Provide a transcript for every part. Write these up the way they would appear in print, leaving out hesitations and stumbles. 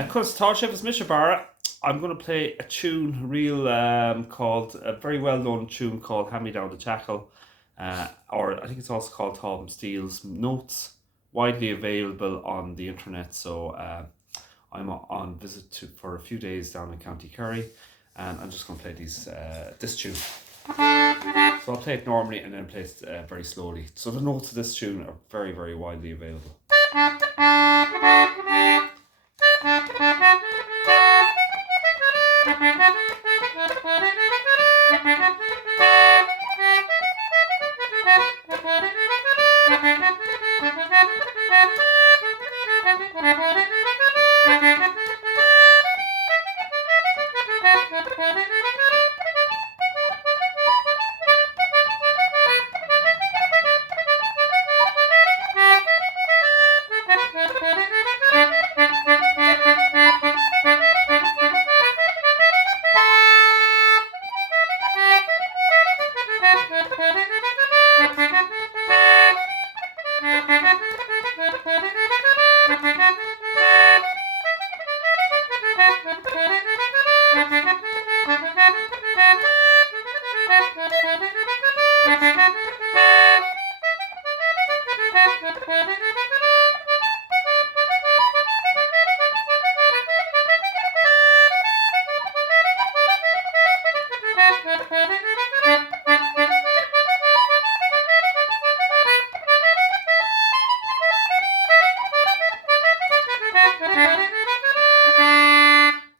Because Tall Chef is Misha Barra, I'm going to play a tune called, a very well known tune called Hand Me Down the Tackle, or I think it's also called Tom Steele's Notes, widely available on the internet. So I'm on visit for a few days down in County Kerry, and I'm just going to play this tune. So I'll play it normally and then play it very slowly. So the notes of this tune are very, very widely available.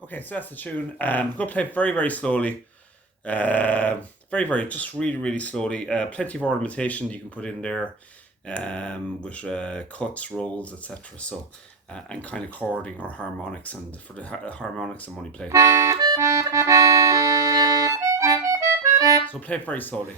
Okay, so that's the tune. I'm going to play it very, very slowly. Very, very, just really, really slowly. Plenty of ornamentation you can put in there with cuts, rolls, etc. So, and kind of chording or harmonics. And for the harmonics, I'm only playing. So play it very slowly.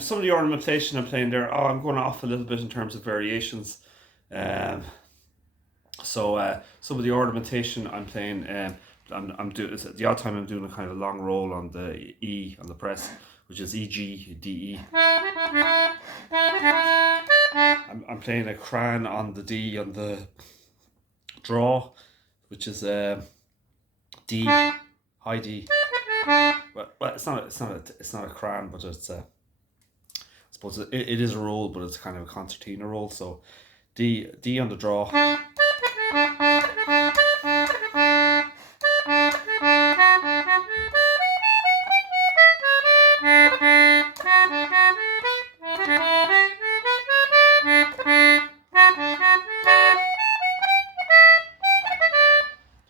Some of the ornamentation I'm playing there, I'm going off a little bit in terms of variations. Some of the ornamentation I'm playing, I'm doing the odd time I'm doing a kind of long roll on the E on the press, which is E G D E. I'm playing a cran on the D on the draw, which is D, high D. Well, it's not a cran, but it's I suppose it is a roll, but it's kind of a concertina roll. So D on the draw.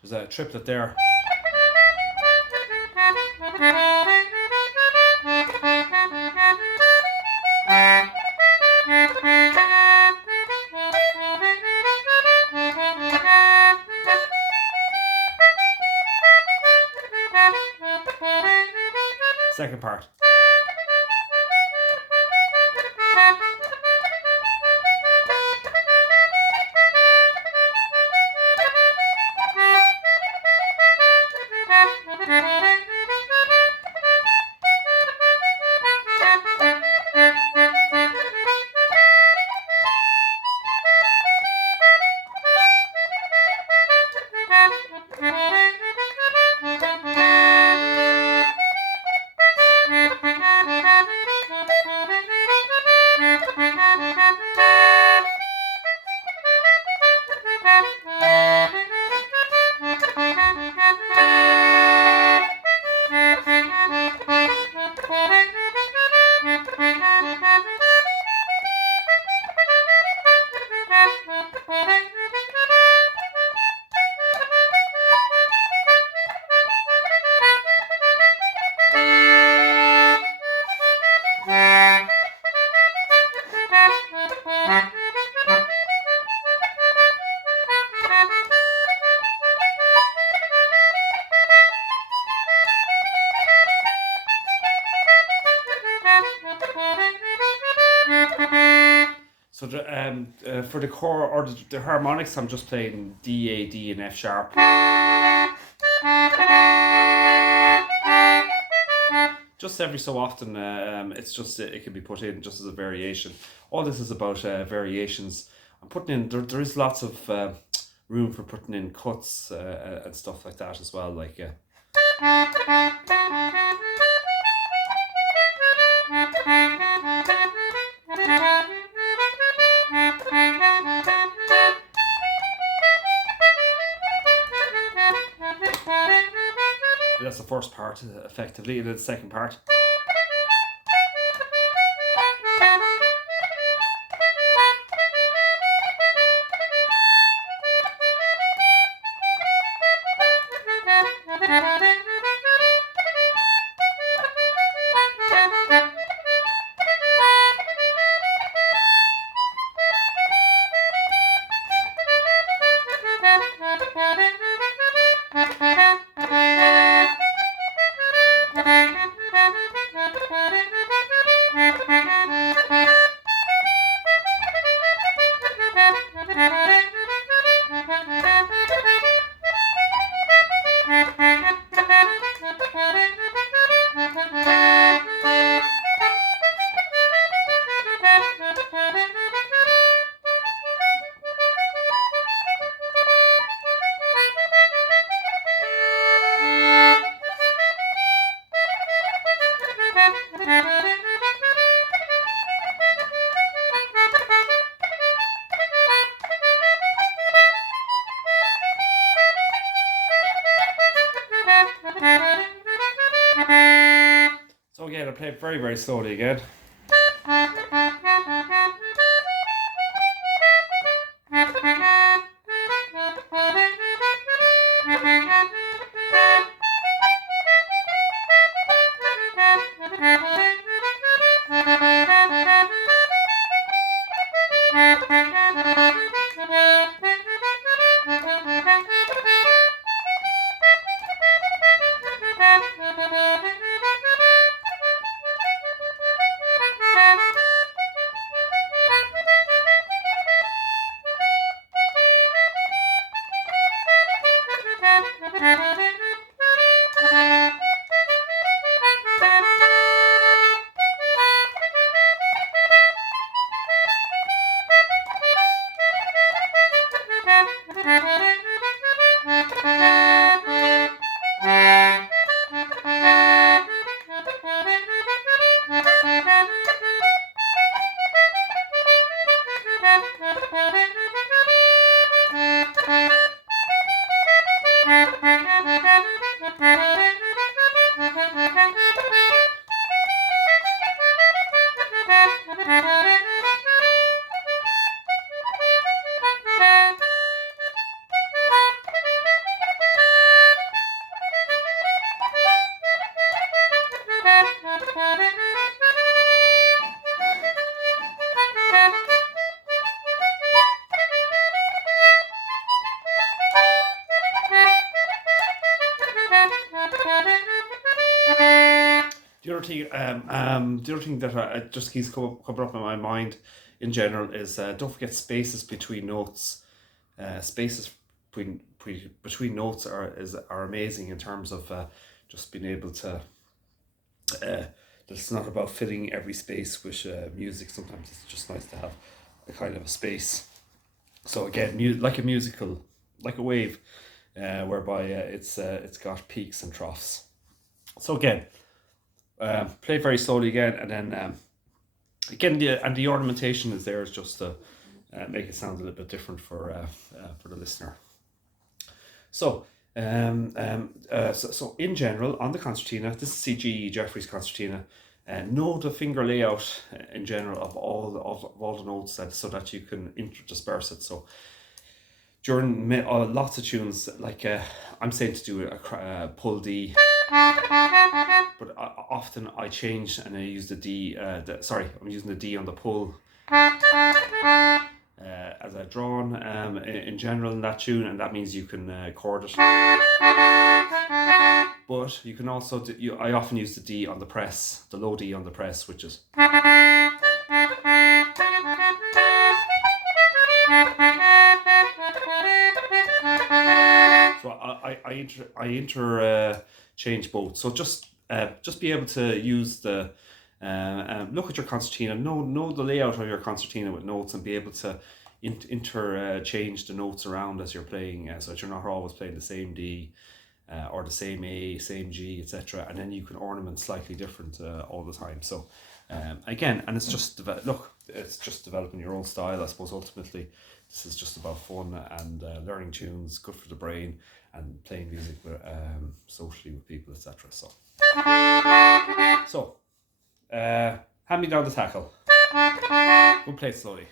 There's a triplet there. second part. So for the core or the harmonics, I'm just playing D, A, D, and F sharp. Just every so often, it's just it can be put in just as a variation. All this is about variations. I'm putting in there is lots of room for putting in cuts and stuff like that as well. Like that's the first part, effectively, and then the second part. So again, I play it very, very slowly again. The other the other thing that just keeps coming up in my mind in general is don't forget spaces between notes. Spaces between notes are amazing in terms of just being able to. It's not about filling every space with music. Sometimes it's just nice to have a kind of a space. So again, like a musical, like a wave, whereby it's got peaks and troughs. So again, play very slowly again, and then again the ornamentation is there is just to make it sound a little bit different for the listener. So so in general on the concertina, this is C.G. Jeffrey's concertina. Know the finger layout in general of all the notes so that you can interdisperse it. So during lots of tunes, like I'm saying to do a pull D, but often I change and I use the D. I'm using the D on the pull as a drawn in general in that tune, and that means you can chord it. But you can also I often use the D on the press, the low D on the press, which is. So I interchange both. So just be able to use the look at your concertina, know the layout of your concertina with notes, and be able to interchange the notes around as you're playing, so that you're not always playing the same D or the same A, same G, etc. And then you can ornament slightly different all the time. So again, and it's just it's just developing your own style. I suppose ultimately this is just about fun and learning tunes, good for the brain, and playing music with, socially with people, etc. So hand me down the tackle. We'll play it slowly.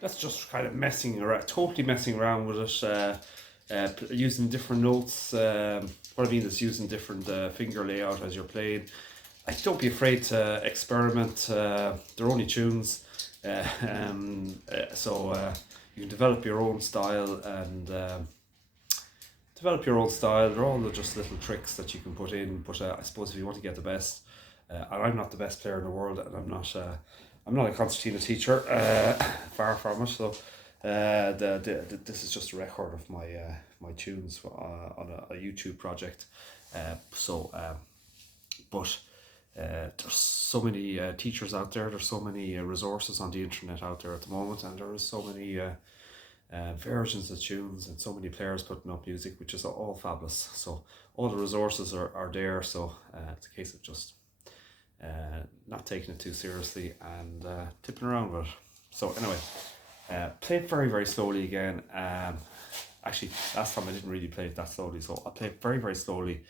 That's just kind of totally messing around with it, using different notes. What I mean is using different finger layout as you're playing. Don't be afraid to experiment. They're only tunes. You can develop your own style and develop your own style. They're all just little tricks that you can put in. But I suppose if you want to get the best, and I'm not the best player in the world, and I'm not a concertina teacher. Far from it. So this is just a record of my tunes on a YouTube project. But there's so many teachers out there. There's so many resources on the internet out there at the moment, and there is so many versions of tunes and so many players putting up music, which is all fabulous. So all the resources are there. So it's a case of just not taking it too seriously and tipping around with it. So anyway, play it very, very slowly again. Actually, last time I didn't really play it that slowly, so I'll play it very, very slowly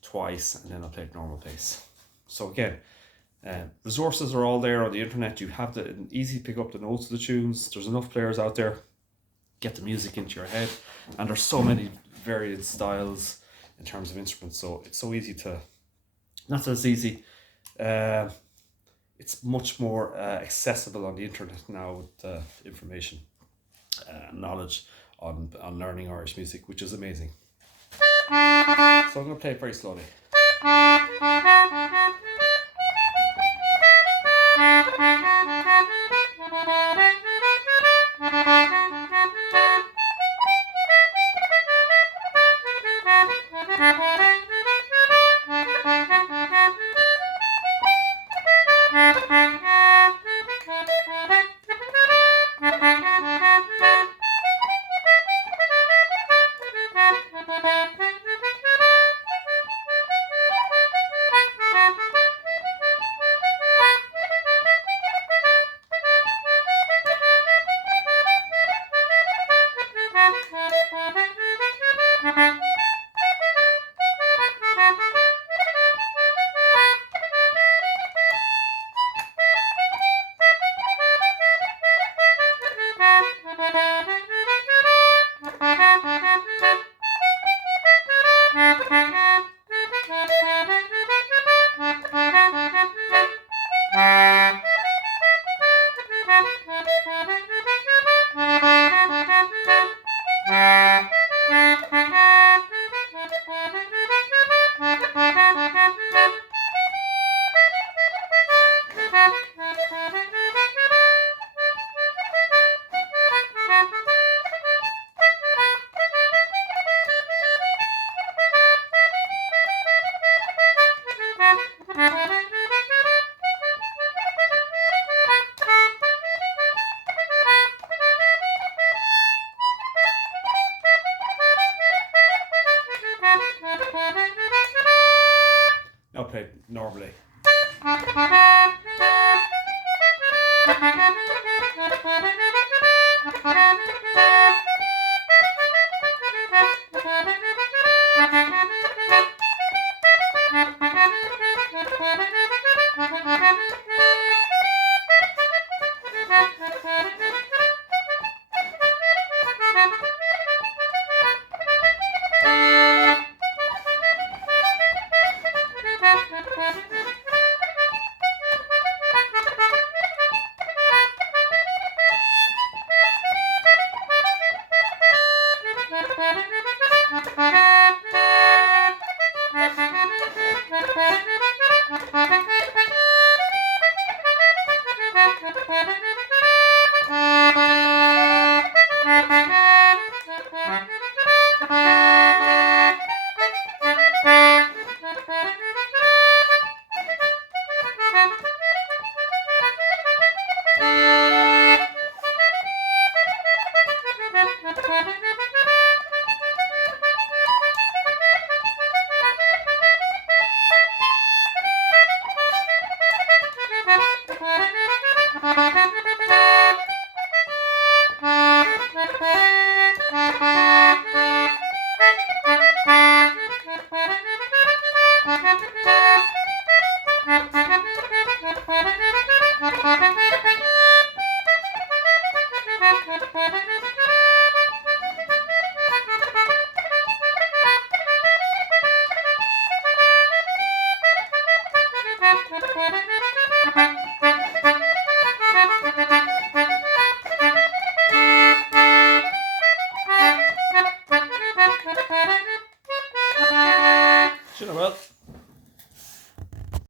twice, and then I'll play it normal pace. So again, resources are all there on the internet. You have easy pick up the notes of the tunes. There's enough players out there. Get the music into your head, and there's so many varied styles in terms of instruments. So it's so easy to, not so easy. It's much more accessible on the internet now with information and knowledge on learning Irish music, which is amazing. So I'm going to play it very slowly. Now play it normally.